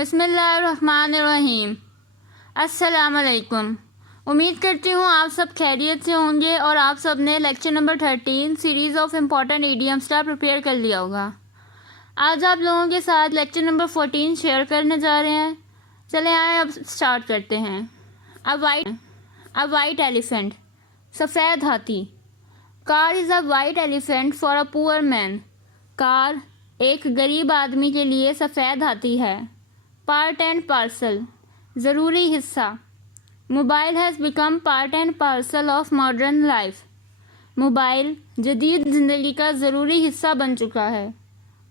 بسم اللہ الرحمن الرحیم۔ السلام علیکم۔ امید کرتی ہوں آپ سب خیریت سے ہوں گے اور آپ سب نے lecture number 13 series of important idioms کا پریپیئر کر لیا ہوگا۔ آج آپ لوگوں کے ساتھ لیکچر نمبر 14 شیئر کرنے جا رہے ہیں۔ چلیں آئیں اب سٹارٹ کرتے ہیں۔ A white elephant، سفید ہاتھی۔ Car is a white elephant for a poor man۔ کار ایک غریب آدمی کے لیے سفید ہاتھی ہے۔ پارٹ اینڈ پارسل، ضروری حصہ۔ Mobile has become part and parcel of modern life. Mobile جدید زندگی کا ضروری حصہ بن چکا ہے۔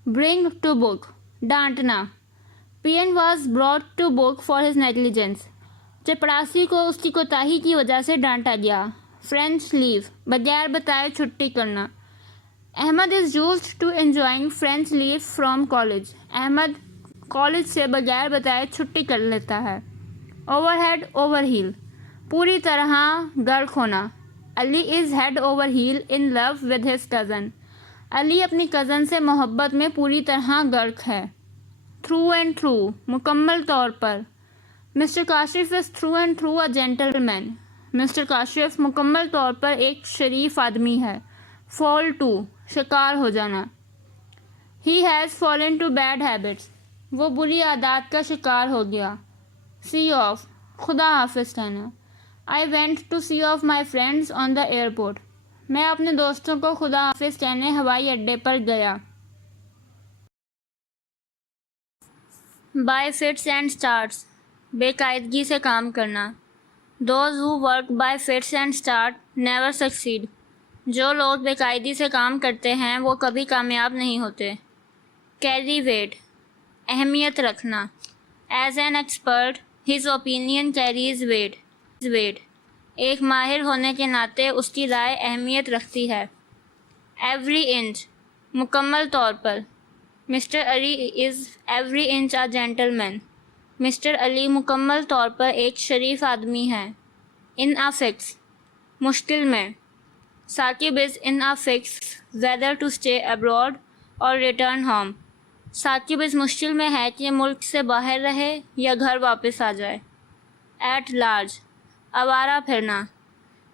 برنگ ٹو بک، ڈانٹنا۔ Peon was brought to book for his negligence. چپڑاسی کو اس کی کوتاہی کی وجہ سے ڈانٹا گیا۔ فرینچ لیو، بغیر بتائے چھٹی کرنا۔ Ahmed is used to enjoying French leave from college. Ahmed college سے بغیر بتائے چھٹی کر لیتا ہے۔ اوور ہیڈ اوور ہیل، پوری طرح غرق ہونا۔ Ali is head over heels in love with his cousin. Ali اپنی کزن سے محبت میں پوری طرح غرق ہے۔ تھرو اینڈ تھرو، مکمل طور پر۔ Mister Kashif is through and through a gentleman. Mister Kashif مکمل طور پر ایک شریف آدمی ہے۔ فال ٹو، شکار ہو جانا۔ He has fallen to bad habits, وہ بری عادات کا شکار ہو گیا۔ سی آف، خدا حافظ کہنا۔ I went to see off my friends on the airport, میں اپنے دوستوں کو خدا حافظ کہنے ہوائی اڈے پر گیا۔ بائی فٹس اینڈ اسٹارٹس، بے قاعدگی سے کام کرنا۔ Those who work by fits and start never succeed, جو لوگ بے قاعدگی سے کام کرتے ہیں وہ کبھی کامیاب نہیں ہوتے۔ کیری ویٹ، اہمیت رکھنا۔ As an expert his opinion carries weight, ایک ماہر ہونے کے ناطے اس کی رائے اہمیت رکھتی ہے۔ ایوری انچ، مکمل طور پر۔ Mister Ali is every inch a gentleman, mister Ali مکمل طور پر ایک شریف آدمی ہے۔ ان اے فکس، مشکل میں۔ Saqib is in a fix whether to stay abroad اور ریٹرن ہوم، ثاقب اس مشکل میں ہے کہ ملک سے باہر رہے یا گھر واپس آ جائے۔ ایٹ لارج، آوارہ پھرنا۔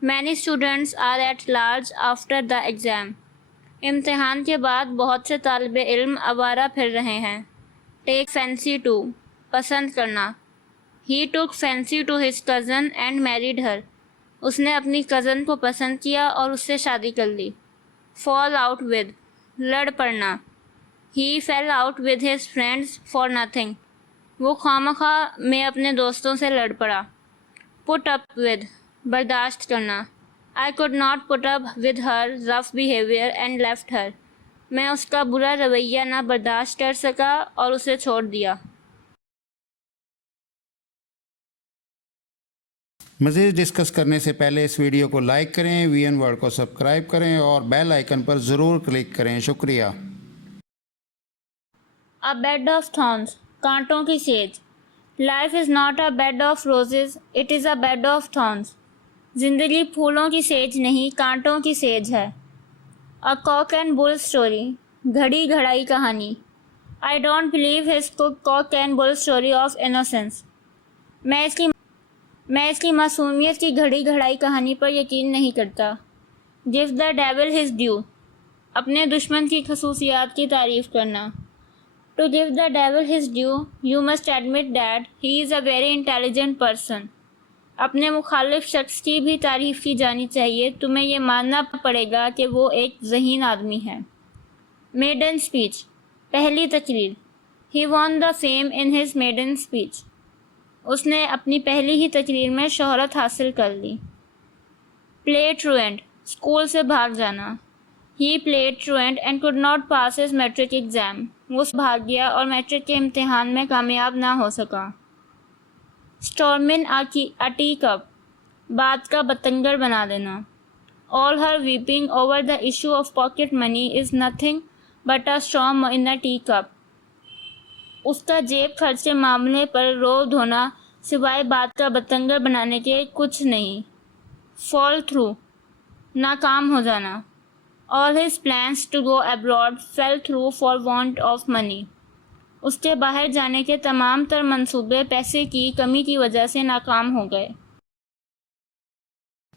Many students are at large after the exam, امتحان کے بعد بہت سے طالب علم آوارہ پھر رہے ہیں۔ ٹیک فینسی ٹو، پسند کرنا۔ He took fancy to his cousin and married her, اس نے اپنی کزن کو پسند کیا اور اس سے شادی کر لی۔ فال آؤٹ ود، لڑ پڑنا۔ He fell out with his friends for nothing، وہ خواہ میں اپنے دوستوں سے لڑ پڑا۔ Put up with، برداشت کرنا۔ I could not put up with her rough behavior and left her، میں اس کا برا رویہ نہ برداشت کر سکا اور اسے چھوڑ دیا۔ مزید ڈسکس کرنے سے پہلے اس ویڈیو کو لائک کریں، وی این ورڈ کو سبسکرائب کریں اور بیل آئیکن پر ضرور کلک کریں۔ شکریہ۔ A bed of thorns، کانٹوں کی سیج۔ Life is not a bed of roses، it is a bed of thorns، زندگی پھولوں کی سیج نہیں کانٹوں کی سیج ہے۔ A cock and bull story، گھڑی گھڑائی کہانی۔ I don't believe his cock and bull story of innocence، میں اس کی معصومیت کی گھڑی گھڑائی کہانی پر یقین نہیں کرتا۔ Give the devil his due، اپنے دشمن کی خصوصیات کی تعریف کرنا۔ To give the devil his due، you must admit that he is a very intelligent person، اپنے مخالف شخص کی بھی تعریف کی جانی چاہیے، تمہیں یہ ماننا پڑے گا کہ وہ ایک ذہین آدمی ہے۔ Maiden speech، پہلی تقریر۔ He won the fame in his maiden speech، اس نے اپنی پہلی ہی تقریر میں شہرت حاصل کر لی۔ Play truant، اسکول سے بھاگ جانا۔ He played truant and could not pass his metric exam، وہ بھاگ گیا اور میٹرک کے امتحان میں کامیاب نہ ہو سکا۔ Storming a teacup، بات کا بتنگڑ بنا دینا۔ All her weeping over the issue of pocket money is nothing but a storm in a teacup، اس کا جیب خرچ کے معاملے پر رو دھونا سوائے بات کا بتنگڑ بنانے کے کچھ نہیں۔ Fall through، ناکام ہو جانا۔ All his plans to go abroad fell through for want of money، اس کے باہر جانے کے تمام تر منصوبے پیسے کی کمی کی وجہ سے ناکام ہو گئے۔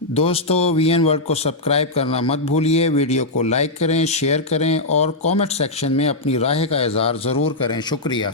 دوستو وی این ورلڈ کو سبسکرائب کرنا مت بھولیے، ویڈیو کو لائک کریں، شیئر کریں اور کامنٹ سیکشن میں اپنی رائے کا اظہار ضرور کریں۔ شکریہ۔